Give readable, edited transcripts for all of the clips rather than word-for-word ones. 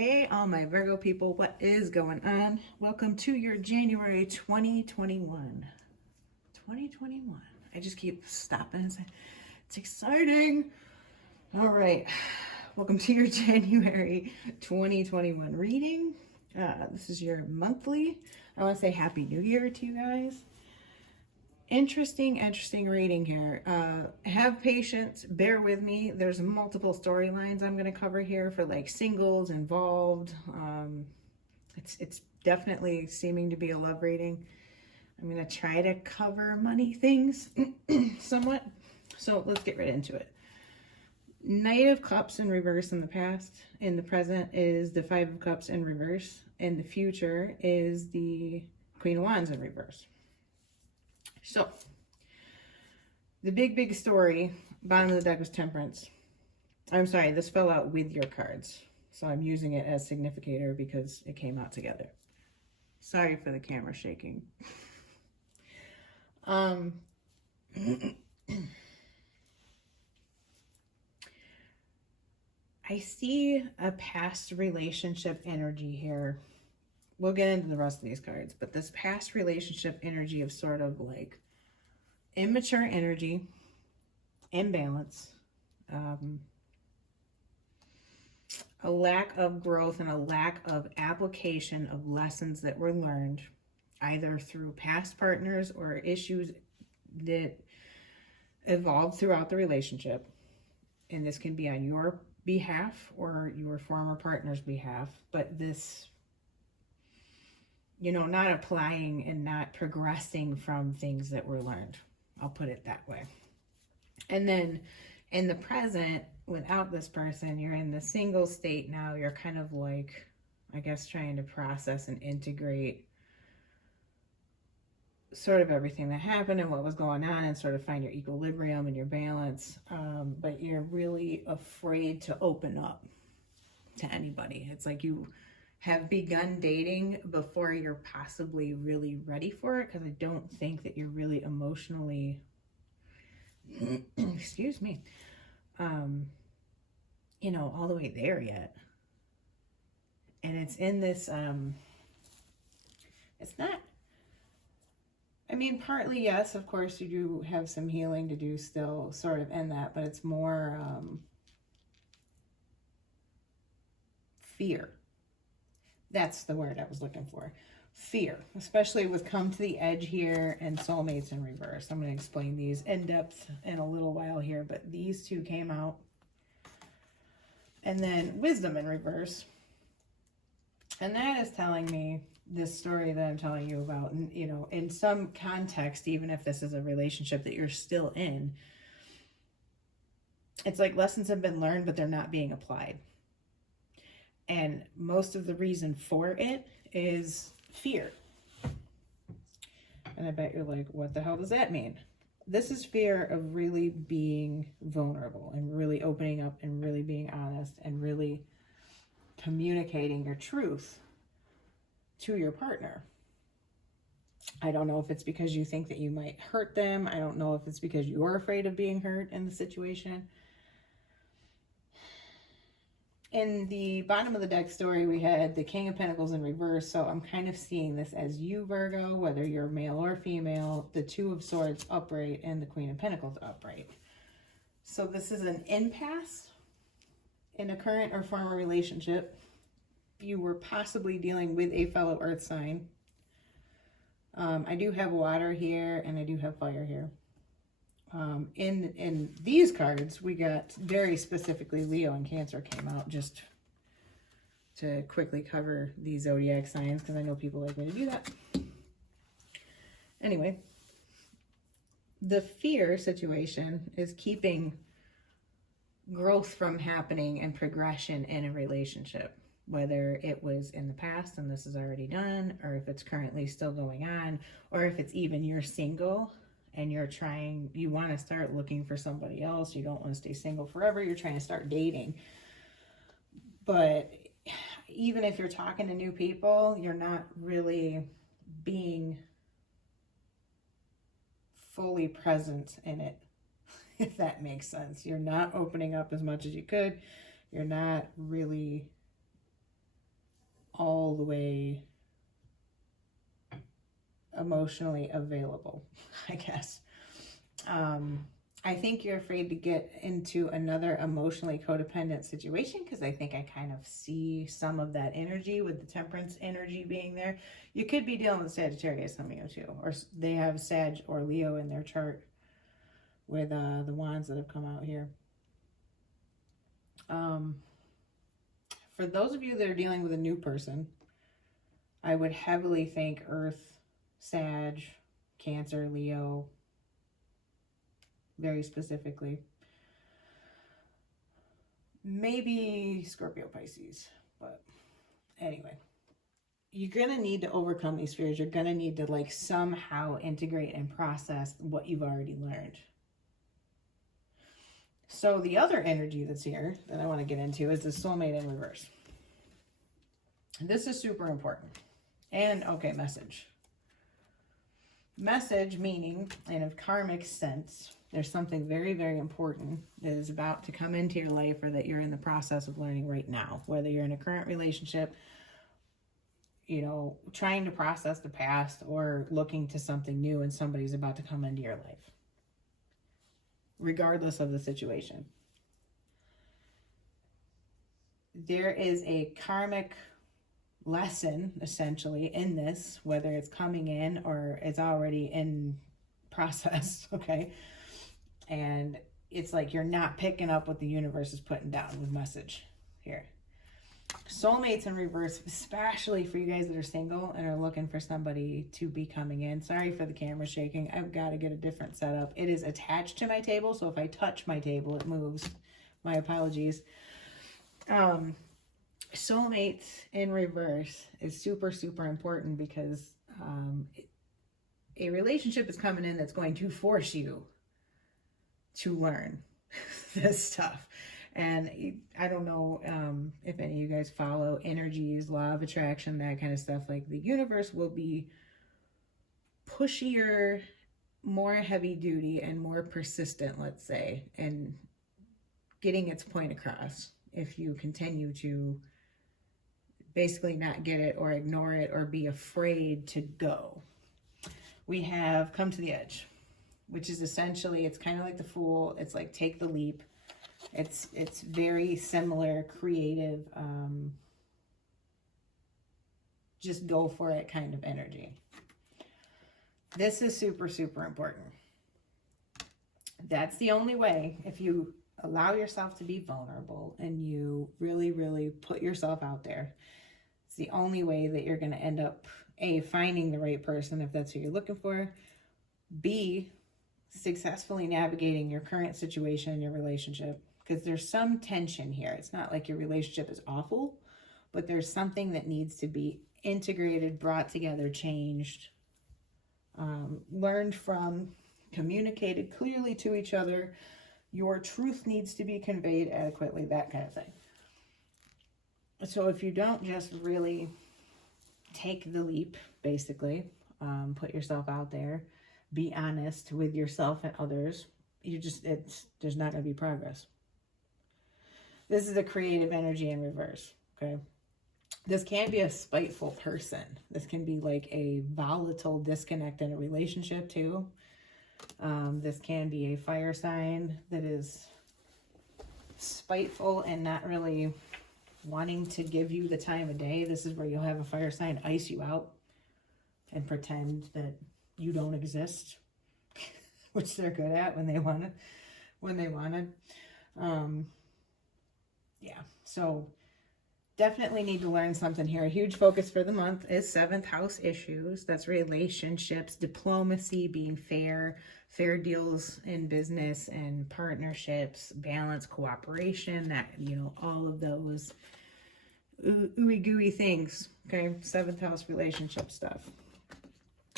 Hey, all my Virgo people, what is going on? Welcome to your January 2021. 2021. I just keep stopping and saying, it's exciting. All right. Welcome to your January 2021 reading. This is your monthly. I want to say Happy New Year to you guys. Interesting reading here. Have patience, bear with me. There's multiple storylines I'm going to cover here for like singles involved. It's definitely seeming to be a love reading. I'm going to try to cover money things somewhat. So let's get right into it. Knight of Cups in reverse in the past. In the present is the Five of Cups in reverse. In the future is the Queen of Wands in reverse. So, the big story, bottom of the deck was Temperance. I'm sorry, this fell out with your cards. So I'm using it as significator because it came out together. Sorry for the camera shaking. I see a past relationship energy here. We'll get into the rest of these cards, but this past relationship energy of sort of like immature energy, imbalance, a lack of growth and a lack of application of lessons that were learned either through past partners or issues that evolved throughout the relationship. And this can be on your behalf or your former partner's behalf, but this, not applying and not progressing from things that were learned. I'll put it that way. And then in the present, without this person, you're in the single state now. You're kind of like, I guess, trying to process and integrate sort of everything that happened and what was going on and sort of find your equilibrium and your balance. But you're really afraid to open up to anybody. It's like you have begun dating before you're possibly really ready for it, because I don't think that you're really emotionally, excuse me, all the way there yet. And it's in this, it's not, partly yes, of course you do have some healing to do still sort of in that, but it's more fear. That's the word I was looking for. Fear, especially with Come to the Edge here and Soulmates in reverse. I'm going to explain these in depth in a little while here, but these two came out. And then Wisdom in reverse. And that is telling me this story that I'm telling you about, and, in some context, even if this is a relationship that you're still in, it's like lessons have been learned, but they're not being applied. And most of the reason for it is fear. And I bet you're like, what the hell does that mean? This is fear of really being vulnerable and really opening up and really being honest and really communicating your truth to your partner. I don't know if it's because you think that you might hurt them. I don't know if it's because you're afraid of being hurt in the situation. In the bottom of the deck story, we had the King of Pentacles in reverse, so I'm kind of seeing this as you, Virgo, whether you're male or female, the Two of Swords upright, and the Queen of Pentacles upright. So this is an impasse in a current or former relationship. You were possibly dealing with a fellow earth sign. I do have water here, and I do have fire here. In these cards, we got very specifically Leo and Cancer came out, just to quickly cover these zodiac signs, because I know people like me to do that. Anyway, the fear situation is keeping growth from happening and progression in a relationship, whether it was in the past and this is already done, or if it's currently still going on, or if it's even you're single and you want to start looking for somebody else. You don't want to stay single forever. You're trying to start dating. But even if you're talking to new people, you're not really being fully present in it, if that makes sense. You're not opening up as much as you could. You're not really all the way emotionally available, I guess. I think you're afraid to get into another emotionally codependent situation, because I think I kind of see some of that energy with the temperance energy being there. You could be dealing with Sagittarius, some of you too, or they have Sag or Leo in their chart with the wands that have come out here. For those of you that are dealing with a new person, I would heavily think Earth, Sag, Cancer, Leo, very specifically. Maybe Scorpio, Pisces, but anyway. You're going to need to overcome these fears. You're going to need to like somehow integrate and process what you've already learned. So the other energy that's here that I want to get into is the soulmate in reverse. This is super important. And okay, message. Message meaning, in a karmic sense, there's something very, very important that is about to come into your life, or that you're in the process of learning right now. Whether you're in a current relationship, you know, trying to process the past, or looking to something new and somebody's about to come into your life. Regardless of the situation. There is a karmic lesson, essentially, in this, whether it's coming in or it's already in process, okay? And it's like you're not picking up what the universe is putting down with message here. Soulmates in reverse, especially for you guys that are single and are looking for somebody to be coming in. Sorry for the camera shaking. I've got to get a different setup. It is attached to my table, so if I touch my table, it moves. My apologies. Soulmates in reverse is super, super important, because a relationship is coming in that's going to force you to learn this stuff. And I don't know if any of you guys follow energies, law of attraction, that kind of stuff. Like, the universe will be pushier, more heavy duty, and more persistent, let's say, and getting its point across if you continue to basically not get it, or ignore it, or be afraid to go. We have come to the edge, which is essentially, it's kind of like the Fool. It's like, take the leap. It's very similar, creative, just go for it kind of energy. This is super, super important. That's the only way, if you allow yourself to be vulnerable and you really, really put yourself out there, it's the only way that you're going to end up, A, finding the right person if that's who you're looking for, B, successfully navigating your current situation in your relationship. Because there's some tension here. It's not like your relationship is awful, but there's something that needs to be integrated, brought together, changed, learned from, communicated clearly to each other. Your truth needs to be conveyed adequately, that kind of thing. So if you don't just really take the leap, basically, put yourself out there, be honest with yourself and others, there's not going to be progress. This is a creative energy in reverse, okay? This can be a spiteful person. This can be like a volatile disconnect in a relationship too. This can be a fire sign that is spiteful and not really wanting to give you the time of day. This is where you'll have a fire sign ice you out and pretend that you don't exist, which they're good at when they want it. Yeah, so definitely need to learn something here. A huge focus for the month is 7th house issues. That's relationships, diplomacy, being fair, fair deals in business and partnerships, balance, cooperation, that, you know, all of those ooey gooey things. Okay, 7th house relationship stuff.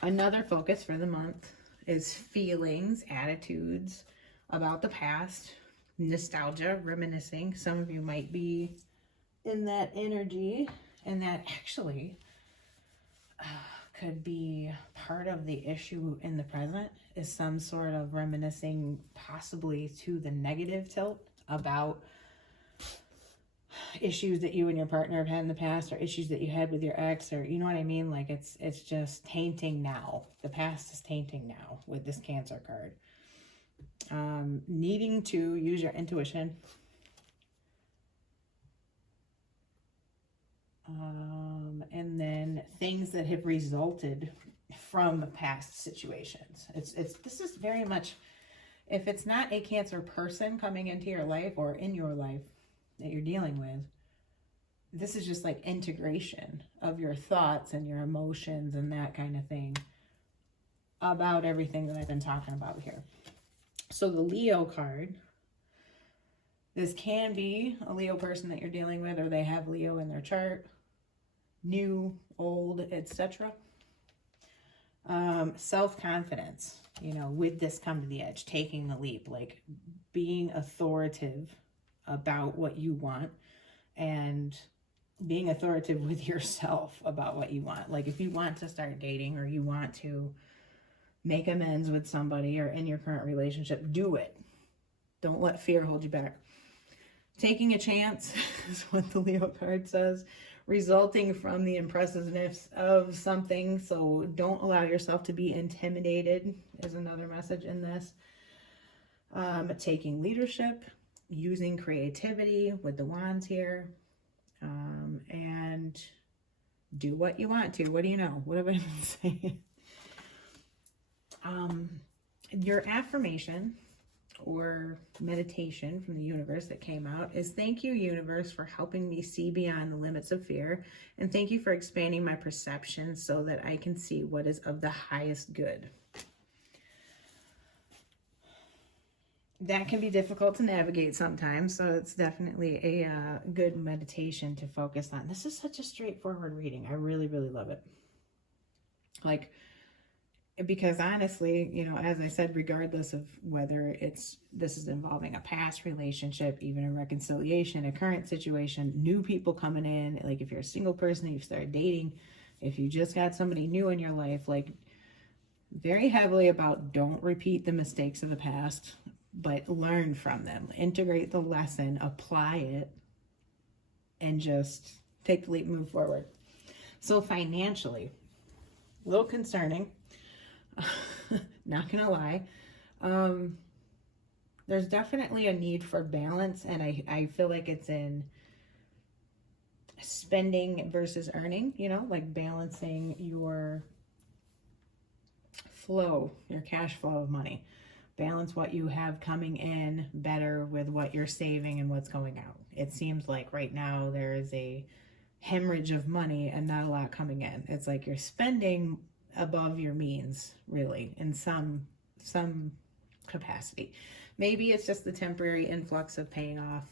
Another focus for the month is feelings, attitudes about the past, nostalgia, reminiscing. Some of you might be in that energy, and that actually could be part of the issue in the present, is some sort of reminiscing, possibly to the negative tilt, about issues that you and your partner have had in the past, or issues that you had with your ex, or you know what I mean? Like it's just tainting now. The past is tainting now with this Cancer card. Needing to use your intuition. And then things that have resulted from past situations. This is very much, if it's not a Cancer person coming into your life or in your life that you're dealing with, this is just like integration of your thoughts and your emotions and that kind of thing about everything that I've been talking about here. So the Leo card, this can be a Leo person that you're dealing with, or they have Leo in their chart, new, old, etc. Self-confidence, you know, with this come to the edge, taking the leap, like being authoritative about what you want and being authoritative with yourself about what you want. Like if you want to start dating, or you want to make amends with somebody, or in your current relationship, do it. Don't let fear hold you back. Taking a chance is what the Leo card says, resulting from the impressiveness of something. So don't allow yourself to be intimidated is another message in this. Taking leadership, using creativity with the wands here, and do what you want to. What do you know? What have I been saying? Your affirmation or meditation from the universe that came out is, thank you, universe, for helping me see beyond the limits of fear, and thank you for expanding my perception so that I can see what is of the highest good. That can be difficult to navigate sometimes, so it's definitely a good meditation to focus on. This is such a straightforward reading. I really, really love it. Like, because honestly, you know, as I said, regardless of whether this is involving a past relationship, even a reconciliation, a current situation, new people coming in, like if you're a single person, you've started dating, if you just got somebody new in your life, like very heavily about don't repeat the mistakes of the past, but learn from them, integrate the lesson, apply it, and just take the leap and move forward. So financially, a little concerning. Not gonna lie. There's definitely a need for balance, and I feel like it's in spending versus earning, you know, like balancing your flow, your cash flow of money. Balance what you have coming in better with what you're saving and what's going out. It seems like right now there is a hemorrhage of money and not a lot coming in. It's like you're spending above your means, really, in some capacity. Maybe it's just the temporary influx of paying off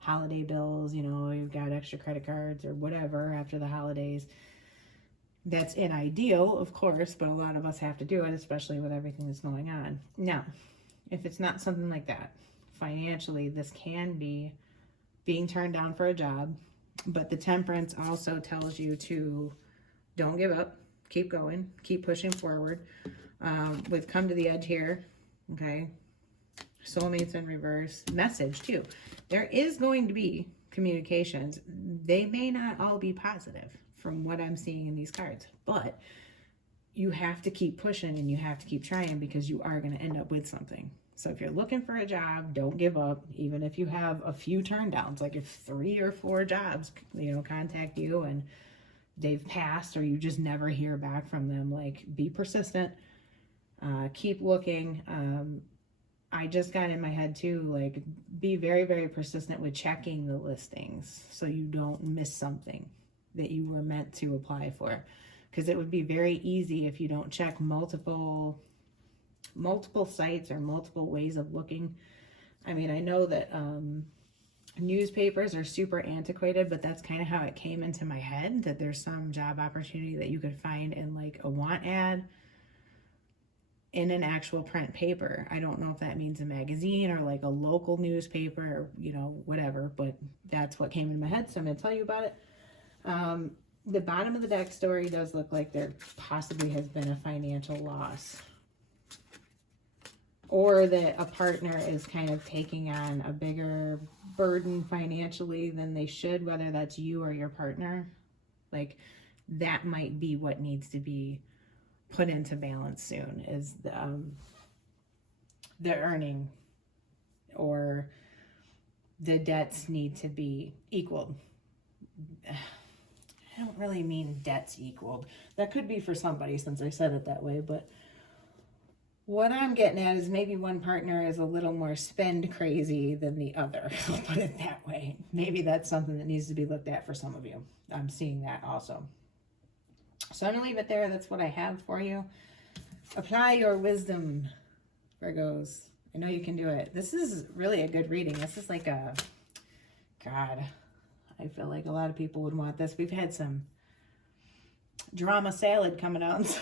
holiday bills, you know, you've got extra credit cards or whatever after the holidays. That's ideal, of course, but a lot of us have to do it, especially with everything that's going on. Now, if it's not something like that, financially, this can be being turned down for a job, but the Temperance also tells you to don't give up. Keep going, keep pushing forward. With come to the edge here, okay? Soulmates in reverse. Message too. There is going to be communications. They may not all be positive from what I'm seeing in these cards, but you have to keep pushing and you have to keep trying, because you are going to end up with something. So if you're looking for a job, don't give up, even if you have a few turn downs. Like if 3 or 4 jobs, you know, contact you and they've passed, or you just never hear back from them, like be persistent, keep looking. I just got in my head too, like be very, very persistent with checking the listings so you don't miss something that you were meant to apply for, because it would be very easy if you don't check multiple sites or multiple ways of looking. I mean, I know that newspapers are super antiquated, but that's kind of how it came into my head, that there's some job opportunity that you could find in like a want ad in an actual print paper. I don't know if that means a magazine or like a local newspaper or, you know, whatever, but that's what came in my head, so I'm going to tell you about it. The bottom of the deck story does look like there possibly has been a financial loss, or that a partner is kind of taking on a bigger burdened financially than they should, whether that's you or your partner, like that might be what needs to be put into balance soon, is the earning, or the debts need to be equaled. I don't really mean debts equaled. That could be for somebody since I said it that way, but what I'm getting at is maybe one partner is a little more spend crazy than the other. I'll put it that way. Maybe that's something that needs to be looked at for some of you. I'm seeing that also. So I'm going to leave it there. That's what I have for you. Apply your wisdom, Virgos. I know you can do it. This is really a good reading. This is like a, God, I feel like a lot of people would want this. We've had some drama salad coming out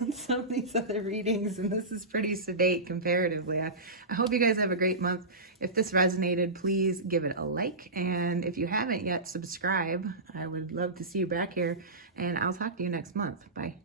in some of these other readings, and this is pretty sedate comparatively. I hope you guys have a great month. If this resonated, please give it a like, and if you haven't yet, subscribe. I would love to see you back here, and I'll talk to you next month. Bye.